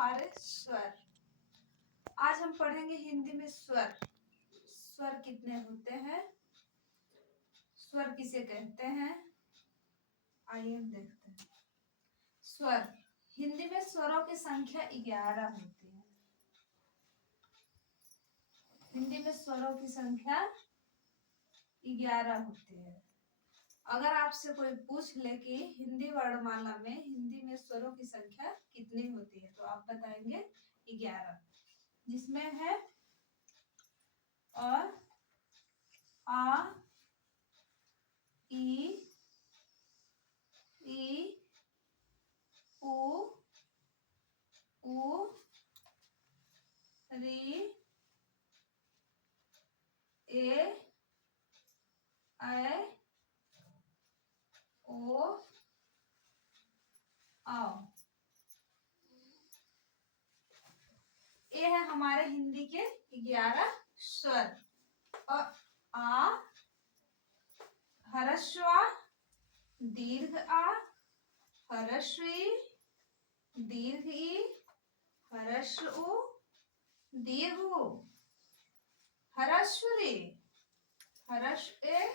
हमारे स्वर। आज हम पढ़ेंगे हिंदी में स्वर। स्वर कितने होते हैं, स्वर किसे कहते हैं, आइए हम देखते हैं। स्वर हिंदी में स्वरों की संख्या 11 होती है। हिंदी में स्वरों की संख्या 11 होती है। अगर आपसे कोई पूछ ले कि हिंदी वर्णमाला में हिंदी में स्वरों की संख्या कितनी होती है तो आप बताएंगे 11, जिसमें है अ, आ, ई, उ, री, ए, ऐ, ओ, औ। ये है हमारे हिंदी के 11 स्वर। आ, ह्रस्व आ, दीर्घ आ, ह्रस्व ई, दीर्घ ई, ह्रस्व उ, दीर्घ उ, ह्रस्व ऋ, ह्रस्व ए,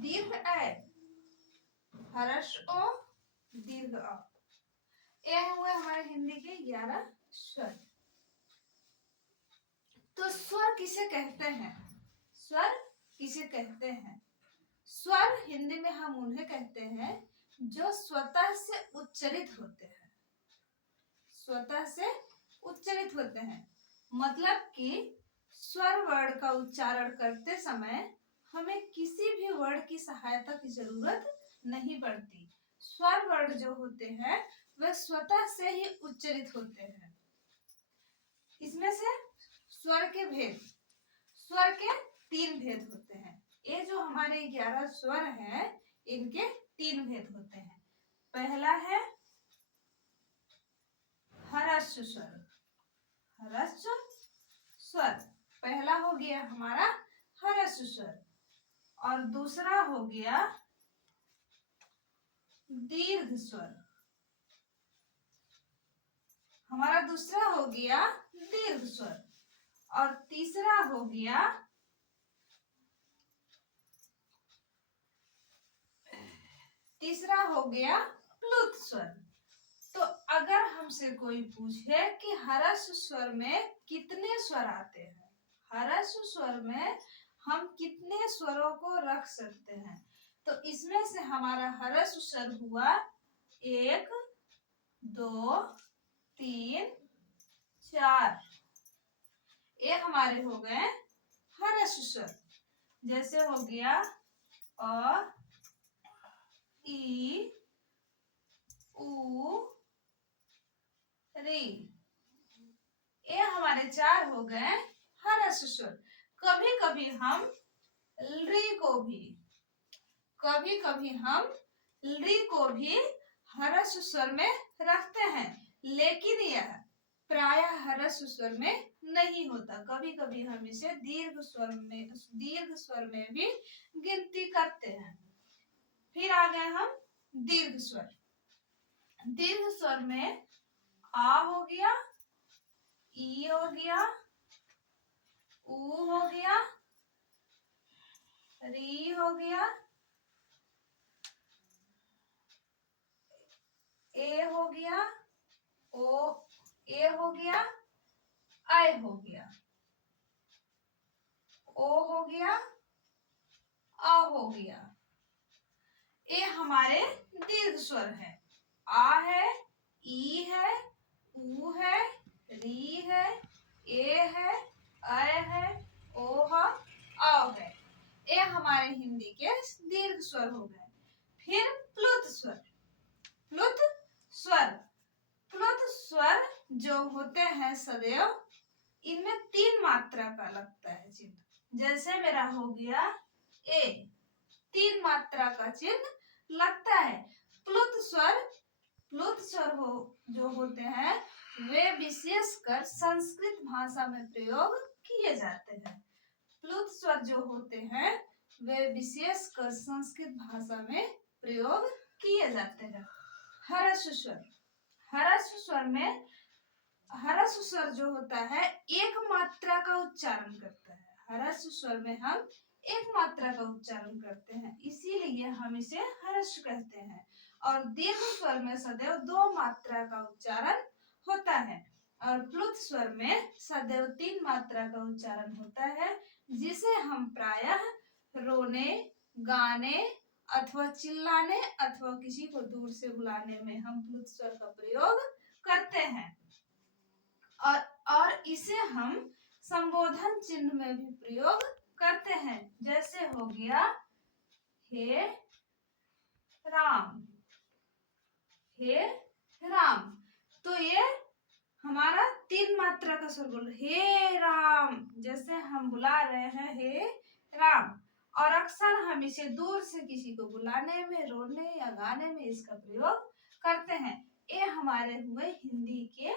दीर्घ ऐ, ह्रस्व ओ, दीर्घ अ। ये हुए हमारे हिंदी के 11 स्वर। तो स्वर किसे कहते हैं, स्वर किसे कहते हैं? स्वर हिंदी में हम उन्हें कहते हैं जो स्वतः से उच्चारित होते हैं। स्वतः से उच्चारित होते हैं मतलब कि स्वर वर्ण का उच्चारण करते समय हमें किसी भी वर्ण की सहायता की जरूरत नहीं पड़ती। स्वर वर्ण जो होते हैं वे स्वतः से ही उच्चारित होते हैं। इसमें से स्वर के भेद, स्वर के 3 भेद होते हैं। ये जो हमारे 11 स्वर हैं इनके 3 भेद होते हैं। पहला है ह्रस्व स्वर। ह्रस्व स्वर पहला हो गया हमारा ह्रस्व स्वर, और दूसरा हो गया दीर्घ स्वर। हमारा दूसरा हो गया दीर्घ स्वर, और तीसरा हो गया प्लुत स्वर। तो अगर हमसे कोई पूछे कि ह्रस्व स्वर में कितने स्वर आते हैं, ह्रस्व स्वर में हम कितने स्वरों को रख सकते हैं, तो इसमें से हमारा ह्रस्व स्वर हुआ 1, 2, 3, 4। ये हमारे हो गए ह्रस्व स्वर। जैसे हो गया अ, ई, उ, री। ये हमारे 4 हो गए ह्रस्व स्वर। कभी कभी हम री को भी ह्रस्व स्वर में रखते हैं, लेकिन यह प्रायः ह्रस्व स्वर में नहीं होता। कभी कभी हम इसे दीर्घ स्वर में भी गिनती करते हैं। फिर आ गए हम दीर्घ स्वर। दीर्घ स्वर में आ हो गया, ई हो गया, उ हो गया, री हो गया, ए हो गया, ए हो गया, आई हो गया, ओ हो गया, आ हो गया। ये हमारे दीर्घ स्वर है। आ है, ई है, उ है, री है, ए है, ऐ है, ओ है, औ है। ये हमारे हिंदी के दीर्घ स्वर हो गए। फिर प्लुत स्वर। प्लुत स्वर, प्लुत स्वर जो होते हैं सदैव इनमें 3 मात्रा का लगता है चिन्ह। जैसे मेरा हो गया ए, 3 मात्रा का चिन्ह लगता है। प्लुत स्वर जो होते हैं वे विशेषकर संस्कृत भाषा में प्रयोग किए जाते हैं। प्लुत स्वर जो होते हैं वे विशेषकर संस्कृत भाषा में प्रयोग किए जाते हैं। ह्रस्व स्वर, ह्रस्व स्वर में ह्रस्व स्वर जो होता है एक मात्रा का उच्चारण करता है। ह्रस्व स्वर में हम एक मात्रा का उच्चारण करते हैं, इसीलिए हम इसे ह्रस्व कहते हैं। और दीर्घ स्वर में सदैव दो मात्रा का उच्चारण होता है। और प्लुत स्वर में सदैव तीन मात्रा का उच्चारण होता है, जिसे हम प्रायः रोने, गाने अथवा चिल्लाने अथवा किसी को दूर से बुलाने में हम प्लुत स्वर का प्रयोग करते हैं। और इसे हम संबोधन चिन्ह में भी प्रयोग करते हैं, जैसे हो गया हे राम, हे राम। तो ये हमारा तीन मात्रा का स्वर बोल, हे राम, जैसे हम बुला रहे हैं हे राम। और अक्सर हम इसे दूर से किसी को बुलाने में, रोने या गाने में इसका प्रयोग करते हैं। ये हमारे हुए हिंदी के